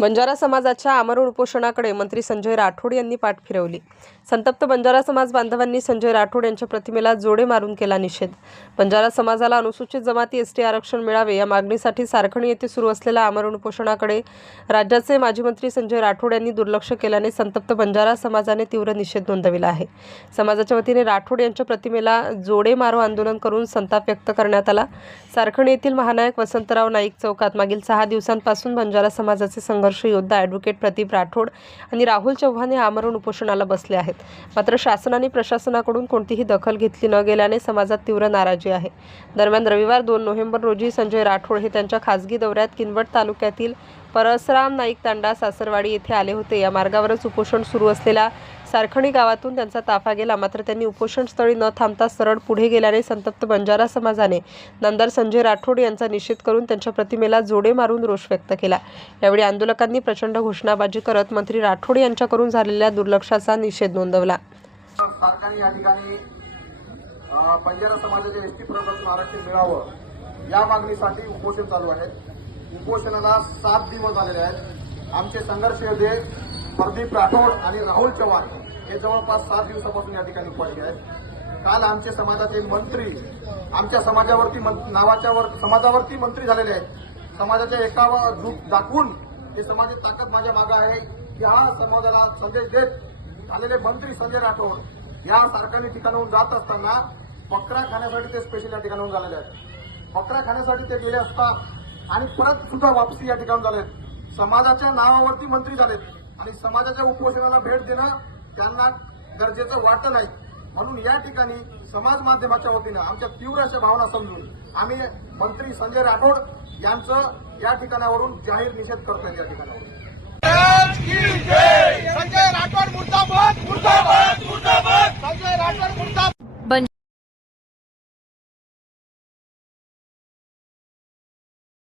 बंजारा समाजाच्या आमरण उपोषणाकडे मंत्री संजय राठोड यांनी पाठ फिरवली. संतप्त बंजारा समाज बांधवांनी संजय राठोड यांच्या प्रतिमेला जोडे मारून केला निषेध. बंजारा समाजाला अनुसूचित जमाती एस टी आरक्षण मिळावे या मागणीसाठी सारखणी येथे सुरू असलेल्या आमरण उपोषणाकडे राज्याचे माजी मंत्री संजय राठोड यांनी दुर्लक्ष केल्याने संतप्त बंजारा समाजाने तीव्र निषेध नोंदविला आहे. समाजाच्या वतीने राठोड यांच्या प्रतिमेला जोडे मारो आंदोलन करून संताप व्यक्त करण्यात आला. सारखणी येथील महानायक वसंतराव नाईक चौकात मागील सहा दिवसांपासून बंजारा समाजाचे संघर्ष योद्धा ॲडव्होकेट प्रदीप राठोड आणि राहुल चव्हाण हे आमरण उपोषणाला बसले आहेत. मात्र शासनाने प्रशासनाकडून कोणतीही दखल घेतली न गेल्याने समाजात तीव्र नाराजी आहे. दरम्यान रविवार दोन नोव्हेंबर रोजी संजय राठोड हे त्यांच्या खासगी दौऱ्यात किनवट तालुक्यातील परसराम नाईक तांडा सासरवाडी येथे आले होते. या मार्गावरच उपोषण सुरू असलेल्या सारखणी गावातून त्यांचा ताफा गेला. मात्र त्यांनी उपोषणस्थळी न थांबता सरळ पुढे गेल्याने संतप्त बंजारा समाजाने नामदार संजय राठोड यांचा निषेध करून त्यांच्या प्रतिमेला जोडे मारून रोष व्यक्त केला. यावेळी आंदोलकांनी प्रचंड घोषणाबाजी करत मंत्री राठोड यांच्याकडून झालेल्या दुर्लक्षाचा निषेध नोंदवला. या ठिकाणी बंजारा समाजाचे एस टी प्रवर्तन आरक्षण मिळावं या मागणीसाठी उपोषण चालू आहे उपोषणाला सात दिवस झालेले आहेत. आमचे संघर्ष योद्धे प्रदीप राठोड आणि राहुल चव्हाण हे जवळपास सात दिवसापासून या ठिकाणी उपाधी आहेत काल आमचे समाजाचे मंत्री आमच्या समाजावरती मं- नावाच्या वर समाजावरती मंत्री झालेले आहेत. समाजाच्या एका ग्रुप दाखवून हे समाजाची ताकद माझ्या मागे आहे की हा समाजाला संदेश देत झालेले मंत्री संजय राठोड या सारखानी ठिकाणाहून जात असताना बकरा खाण्यासाठी ते स्पेशल या ठिकाणाहून झालेले आहेत. बकरा खाण्यासाठी ते गेले असता आणि परत सुद्धा वापसी या ठिकाणी झालेत. समाजाच्या नावावरती मंत्री झालेत आणि समाजाच्या उपोषणाला भेट देणं त्यांना गरजेचं वाटत नाही. म्हणून या ठिकाणी समाज माध्यमाच्या वतीनं आमच्या तीव्र अशा भावना समजून आम्ही मंत्री संजय राठोड यांचं या ठिकाणावरून जाहीर निषेध करतोय या ठिकाणावरून. संजय राठोड